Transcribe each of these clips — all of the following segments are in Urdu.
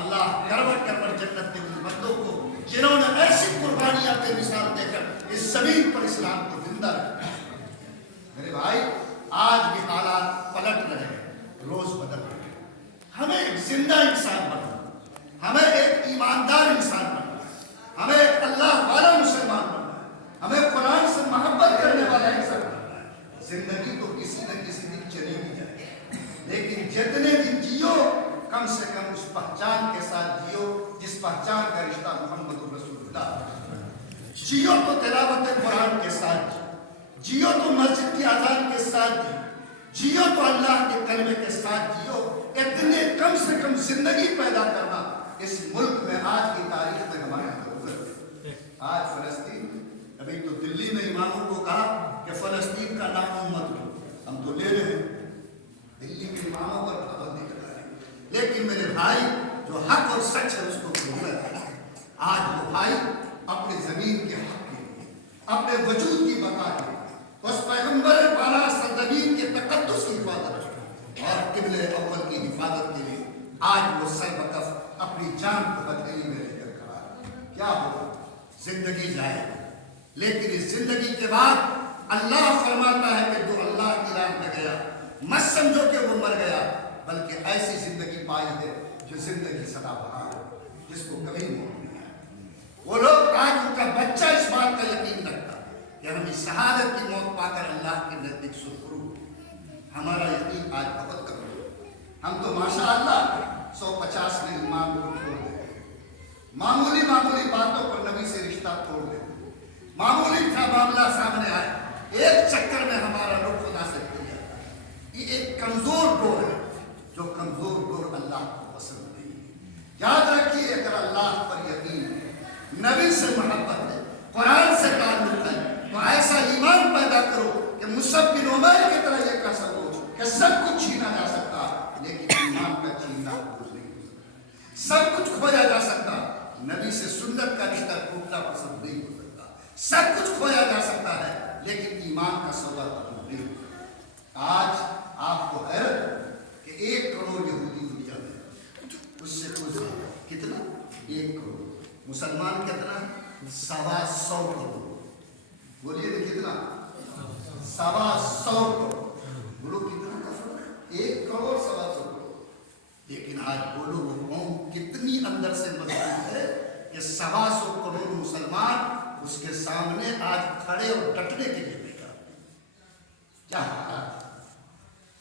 اللہ کروٹ کروٹ جنت کے بندوں کو جنہوں نے ایسی قربانیاں کی مثال دے کر اس زمین پر اسلام کو زندہ رکھا ہے۔ میرے بھائی آج بھی حالات پلٹ رہے ہیں، روز بدل رہے ہیں۔ ہمیں ایک زندہ انسان بننا ہے، ہمیں ایک ایماندار انسان بننا ہے، ہمیں ایک اللہ والا مسلمان بننا ہے، ہمیں قرآن سے محبت کرنے والا انسان بننا ہے۔ زندگی تو کسی نہ کسی دن چلی بھی جائے گی، لیکن جتنے دن جیو کم سے کم اس پہچان کے ساتھ جیو جس پہچان کا رشتہ محمد رسول اللہ۔ جیو تو تلاوت قرآن کے ساتھ، جیو تو مسجد کی اذان کے ساتھ، جیو تو اللہ کے کلمے کے ساتھ جیو۔ اتنے کم سے کم زندگی پیدا کرنا اس ملک میں آج کی تاریخ میں ہماری ضرورت ہے۔ آج فلسطین، ابھی تو دلی میں اماموں کو کہا کہ فلسطین کا نام مت لو، ہم تو لے رہے ہیں، دلی کے اماموں پر پابندی لگا رہے ہیں، لیکن میرے بھائی جو حق اور سچ ہے اس کو ضرورت ہے۔ آج وہ بھائی اپنے زمین کے حق کے لیے، اپنے وجود کی بقا کے لیے، اس پیغمبر بالا سرزمین کے تقدس کی حفاظت اور قبلہ اول کی حفاظت کے لیے آج وہ سر وقف اپنی جان کو ہتھیلی میں لے کر کھڑا ہے۔ کیا ہوگا؟ زندگی جائے گی، لیکن اس زندگی کے بعد اللہ فرماتا ہے کہ جو اللہ کی راہ میں گیا مت سمجھو کہ وہ مر گیا، بلکہ ایسی زندگی پائی ہے جو زندگی سدا بہار ہے، جس کو کبھی موت نہیں ہے۔ وہ لوگ آج ان کا بچہ اس بات کا یقین رکھتا کہ ہم اس شہادت کی موت پا کر اللہ کے نزدیک سرخرو، ہمارا یقین آج بہت کم ہے۔ ہم تو ماشاءاللہ 150 میں ایمان کو چھوڑ دیتے ہیں، معمولی باتوں پر نبی سے رشتہ توڑ دیتے ہیں، معمولی تھا معاملہ سامنے آئے ایک چکر میں ہمارا رخ خدا سے کھل جاتا ہے۔ یہ ایک کمزور ڈور ہے، جو کمزور ڈور اللہ کو پسند نہیں ہے۔ یاد رکھیے اگر اللہ پر یقین ہے، نبی سے محبت ہے، قرآن سے تعلق ہے، تو ایسا ایمان پیدا کرو کہ مصعب بن عمیر کی طرح یہ کہہ سکو کہ سب کچھ چھینا جا سکتا لیکن ایمان کا چھیننا درست نہیں ہو سکتا۔ سب کچھ کھویا جا سکتا، نبی سے سنت کا رشتہ ٹوٹنا پسند نہیں ہو سکتا۔ سب کچھ کھویا جا سکتا ہے لیکن ایمان کا سودا قبول نہیں ہو سکتا۔ آج آپ کو حیرت ہے کہ 1 کروڑ یہودی دنیا میں، اس سے کچھ کتنا 1 کروڑ، مسلمان کتنا 125 کروڑ، بولیے نا کتنا 125 کروڑ، بولو کتنا کا فرق ہے؟ 1 کروڑ 125 کروڑ، لیکن آج بولو وہ قوم کتنی اندر سے مضبوط ہے کہ 125 کروڑ مسلمان اس کے سامنے آج کھڑے اور ڈٹنے کے لیے بیٹھا۔ کیا حالات،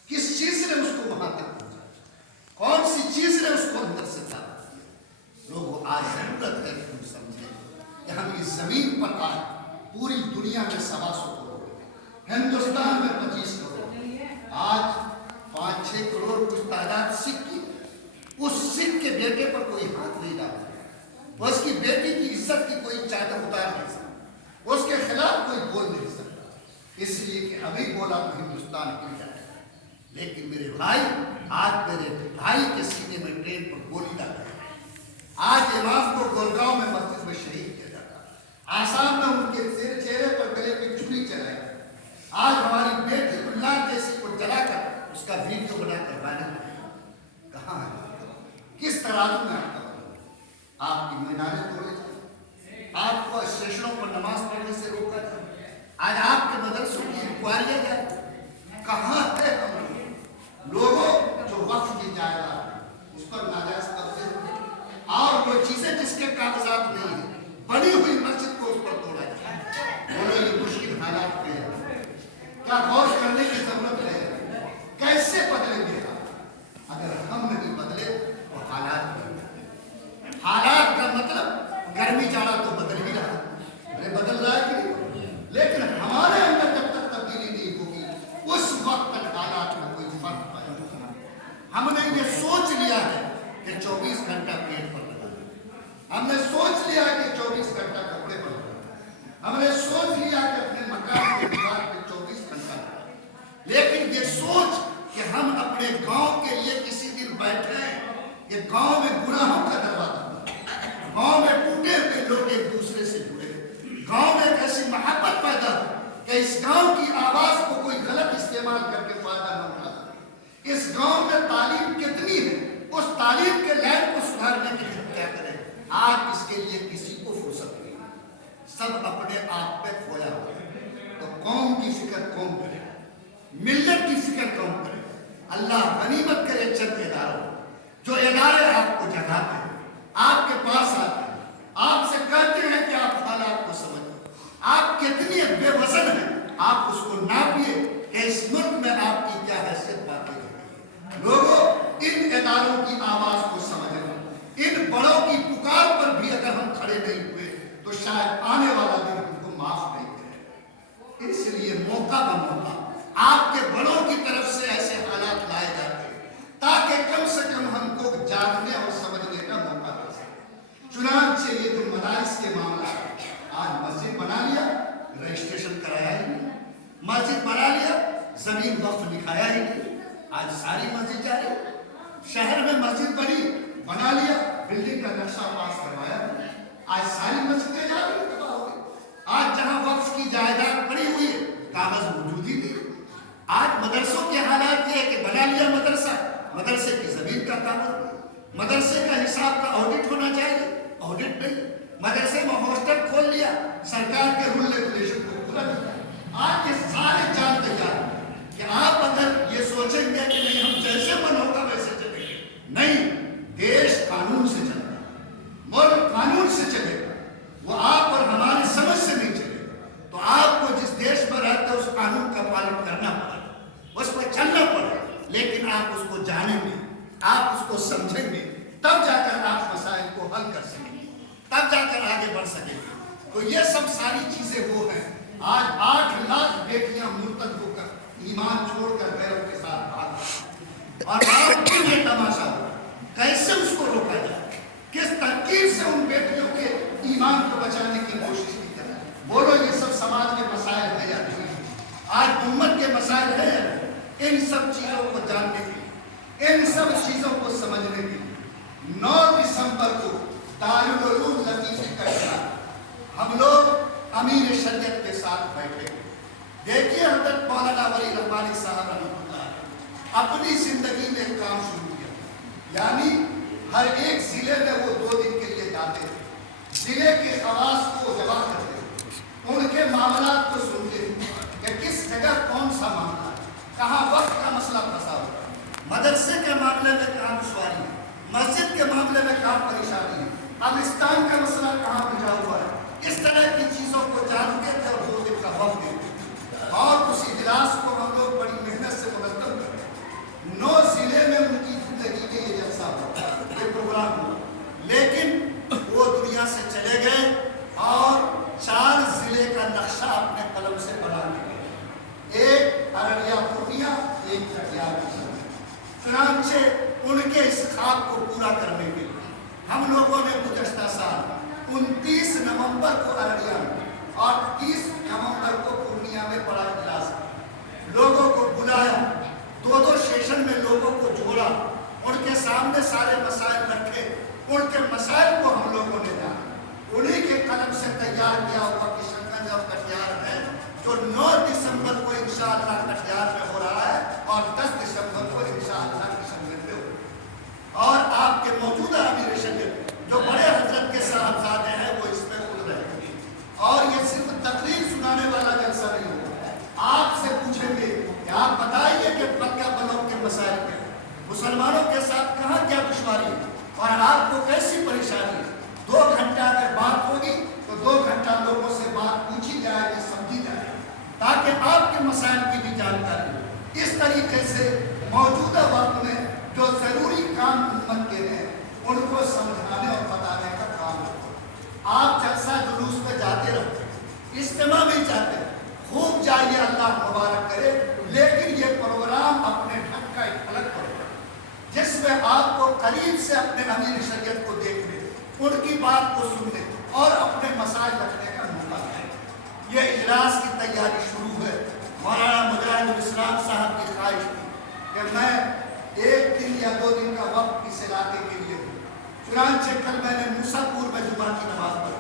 کس چیز نے اس کو وہاں تک پہنچا، کون سی چیز نے اس کو اندر سے طاقت دی؟ لوگوں آج ضرورت ہے کہ ہم سمجھیں کہ ہم اس زمین پر آج پوری دنیا میں 125 کروڑ، ہندوستان میں 25 کروڑ، آج 5-6 کروڑ کچھ تعداد سکھ کی، اس سکھ کے بیٹے پر کوئی ہاتھ نہیں ڈالتا، اس کی بیٹی کی عزت کی کوئی چادر اتار نہیں سکتا، اس کے خلاف کوئی بول نہیں سکتا، اس لیے کہ ابھی بولا تو ہندوستان ہل جائے۔ لیکن میرے بھائی آج میرے بھائی کے سینے میں ٹرین پر گولی ڈالا ہے، آج امام کو گڑگاؤں میں مسجد میں شہید کیا جاتا، آسام میں ان کے چہرے پر گلے پہ چھری چلائی، آج ہماری بیٹی اللہ جیسی کو جلا کر اس کا ویڈیو بنا کر وائرل کہاں ہے؟ کس ترازو میں آتا ہے؟ آپ کی میناریں توڑے جائیں، آپ کو اسٹیشنوں پر نماز پڑھنے سے روکا جائے، آج آپ کے مدرسوں کی انکوائریاں جائیں، کہاں ہے ہم لوگوں جو وقت کی جائیداد اس پر ناجائز قبضے ہوئے اور وہ چیزیں جس کے کاغذات نہیں ہیں، بنی ہوئی مسجد کو اس پر توڑا جائے؟ بولو یہ مشکل حالات کے ہیں، کیا غور کرنے کی ضرورت ہے؟ کیسے بدلیں گے؟ اگر ہم نہیں بدلے تو حالات بدلیں۔ حالات کا مطلب گرمی جاڑا تو بدل ہی رہا ہے، بدل رہا ہے کہ نہیں؟ لیکن ہمارے اندر جب تک تبدیلی نہیں ہوگی اس وقت تک حالات میں کوئی فرق پائے گا۔ ہم نے یہ سوچ لیا ہے کہ 24 گھنٹہ پیٹ پر لگانا، ہم نے سوچ لیا کہ 24 گھنٹہ کپڑے پر لگانا، ہم نے سوچ لیا کہ اپنے مکان کے دیوار پہ 24 گھنٹہ لگانا، لیکن یہ سوچ کہ ہم اپنے گاؤں کے لیے کسی دن بیٹھے، یہ گاؤں میں گناہوں کا دروازہ، گاؤں میں ٹوٹے ہوئے لوگ ایک دوسرے سے جڑے، گاؤں میں ایک ایسی محبت پیدا ہو کہ اس گاؤں کی آواز کو کوئی غلط استعمال کر کے فائدہ نہ اٹھا سکے۔ اس گاؤں میں تعلیم کتنی ہے، اس تعلیم کے لائن کو سدھارنے لیے کسی کو فرصت نہیں، سب اپنے آپ پہ کھویا ہوا ہے۔ تو قوم کی فکر قوم کرے، ملت کی فکر قوم کرے۔ اللہ غنیمت کرے چند اداروں جو ادارے آپ کو جگاتے ہیں، آپ کے پاس آتے ہیں، آپ سے کہتے ہیں کہ آپ حالات کو سمجھیں، آپ کتنی بے وزن ہیں، آپ اس کو ناپیے کہ اس ملک میں آپ کی کیا حیثیت باقی ہے۔ لوگوں، ان اداروں کی آواز کو سمجھیں، ان بڑوں کی پکار پر بھی اگر ہم کھڑے نہیں ہوئے تو شاید آنے والا دن ہم کو معاف نہیں کرے۔ اس لیے موقع بموقع آپ کے بڑوں کی طرف سے ایسے حالات لائے جاتے ہیں تاکہ کم سے کم ہم کو جاننے اور سمجھنے کا موقع مل سکے۔ چنانچہ یہ جو مدارس کے معاملہ ہے، آج مسجد بنا لیا، رجسٹریشن کرایا ہی نہیں، مسجد بنا لیا، زمین وقف لکھایا ہی نہیں، آج ساری مسجد جا رہی ہے۔ شہر میں مسجد بنا لیا، بلڈنگ کا نقشہ پاس کروایا، آج ساری مسجدیں جا رہی ہیں، تباہ ہو گئی۔ آج جہاں وقف کی جائیداد پڑی ہوئی ہے، کاغذ موجود ہی نہیں۔ آج مدرسوں کے حالات یہ ہے کہ بنا لیا مدرسہ، مدرسے کی زمین کا کاغذ نہیں، مدرسے کا حساب کا آڈٹ ہونا چاہیے، آڈٹ نہیں، مدرسے میں ہاسٹل کھول لیا، سرکار کے رول ریگولیشن کو پورا نہیں۔ آج یہ سارے جان تیار ہیں کہ آپ اگر یہ سوچیں گے کہ نہیں ہم جیسے من ہوگا ویسے چلیں گے، نہیں، دیش قانون سے چلتا ہے، ملک قانون سے چلے گا، وہ آپ اور ہماری سمجھ سے نہیں چلے گا۔ تو آپ کو جس دیش میں رہتے اس قانون کا پالن کرنا پڑے گا، اس پر چلنا پڑے گا، لیکن آپ اس کو جانیں گے، آپ اس کو سمجھیں گے، تب جا کر آپ مسائل کو حل کر سکیں گے، تب جا کر آگے بڑھ سکیں گے۔ تو یہ سب ساری چیزیں وہ ہیں۔ آج 8 لاکھ بیٹیاں مرتد ہو کر ایمان چھوڑ کر غیروں کے ساتھ بھاگ رہی ہیں، اور آپ کو یہ تماشا ہو کیسے اس کو روکا جائے، کس ترکیب سے ان بیٹیوں کے ایمان کو بچانے کی کوشش کی جائے۔ بولو یہ سب سماج کے مسائل ہے یا نہیں؟ آج امت کے مسائل ہیں یا نہیں؟ ان سب چیزوں کو جاننے کی، ان سب چیزوں کو سمجھنے کی 9 دسمبر کو دارالعلوم لطیفی کا اجلاس ہم لوگ امیر شریعت کے ساتھ بیٹھے۔ دیکھیے حضرت مولانا ولی رحمانی صاحب رحمۃ اللہ علیہ اپنی زندگی میں ایک کام شروع کیا، یعنی ہر ایک ضلع میں وہ 2 دن کے لیے جاتے تھے، ضلع کے خواص کو جمع کرتے تھے، ان کے معاملات کو سنتے تھے کہ کس جگہ کون سا معاملہ ہے، کہاں وقت کا مسئلہ پھنسا ہوا ہے، مدرسے کے معاملے میں کہاں دشواری ہے، مسجد کے معاملے میں کہاں پریشانی ہے، قبرستان کا مسئلہ کہاں بجا ہوا ہے۔ اس طرح کی چیزوں کو جانتے تھے اور 2 دن کا وقت دیتے تھے، اور اس اجلاس کو ہم لوگ بڑی محنت سے منظم کرتے۔ 9 ضلع میں ان کی زندگی میں یہ جلسہ ہوا، یہ پروگرام ہوا، لیکن وہ دنیا سے چلے گئے اور 4 ضلع کا نقشہ اپنے قلم سے بنا لے، ایک ارریہ پورنیہ، ایک کٹیہار کی سمجھ۔ چنانچہ ان کے اس خواب کو پورا کرنے کے لیے ہم لوگوں نے گزشتہ سال 29 نومبر کو ارریہ میں اور 30 نومبر کو پورنیہ میں بڑا اجلاس کیا، لوگوں کو بلایا، 2 سیشن میں لوگوں کو جوڑا، ان کے سامنے سارے مسائل رکھے، ان کے مسائل کو ہم لوگوں نے جانا، انہی کے قلم سے تیار کیا ہوا کشن گنج اور کٹیہار ہے، جو 9 دسمبر کو انشاءاللہ کٹیہار میں ہو رہا ہے اور 10 دسمبر کو انشاءاللہ کشن گنج میں ہو رہا ہے۔ اور آپ کے موجودہ امیر شریعت جو بڑے حضرت کے صاحبزادے ہیں وہ اس میں خود رہے گی، اور یہ صرف تقریر سنانے والا جلسہ نہیں ہوگا۔ آپ سے پوچھیں گے کہ آپ بتائیے کہ مکہ بلوک کے مسائل کیا ہیں، مسلمانوں کے ساتھ کہاں کیا دشواری ہے اور آپ کو کیسی پریشانی ہے۔ 2 گھنٹہ اگر بات ہوگی تو 2 گھنٹہ لوگوں سے بات پوچھی جائے گی، سمجھی جائے گی، تاکہ آپ کے مسائل کی بھی جانکاری ہو۔ اس طریقے سے موجودہ وقت میں جو ضروری کام امت کے ہیں ان کو سمجھانے اور بتانے کا کام کرو۔ آپ جلسہ جلوس میں جاتے رہو، اجتماع میں جاتے رہو، خوب جائیے، اللہ مبارک کرے، لیکن یہ پروگرام اپنے ڈھنگ کا ایک الگ پروگرام جس میں آپ کو قریب سے اپنے امیر شریعت کو دیکھنے، ان کی بات کو سننے اور اپنے مسائل رکھنے کا موقع ہے۔ یہ اجلاس کی تیاری شروع ہے۔ مولانا مجاہد الاسلام صاحب کی خواہش تھی کہ میں 1 دن یا 2 دن کا وقت اس علاقے کے لیے دوں، چنانچہ کل میں نے موسیٰ پور میں جمعہ کی نماز پڑھی،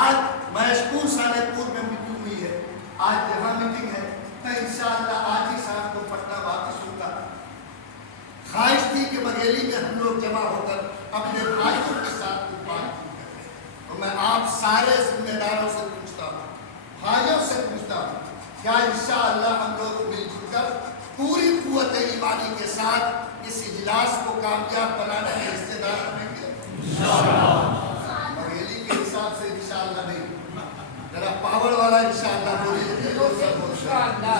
آج مہشپور صالح پور میں میٹنگ ہوئی ہے، آج یہاں میٹنگ ہے، میں انشاءاللہ آج ہی شام کو پٹنہ واپس ہوں گا۔ خواہش تھی کہ بگیلی میں ہم لوگ جمع ہو کر اپنے بھائیوں کے ساتھ بات کریں، تو میں آپ سارے ذمہ داروں سے پوچھتا ہوں، بھائیوں سے پوچھتا ہوں، کیا انشاءاللہ ہم لوگ مل جل کر پوری قوت ایمانی کے ساتھ اس اجلاس کو کامیاب بنانے کے حصے دار بنیں گے؟ بریلی کے حساب سے انشاءاللہ نہیں، ذرا پاور والا انشاءاللہ بولیے۔ اللہ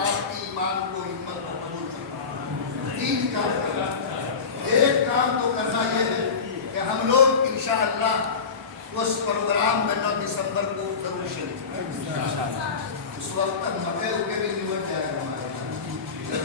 آپ کی ایمان کو ہمت کو قبول کرے۔ تین کام کرنا، ایک کام تو کرنا یہ ہے کہ ہم لوگ انشاءاللہ اس پروگرام میں 9 دسمبر کو ضرور شریک، اس وقت تک مکے اگے بھی نمٹ جائے گا۔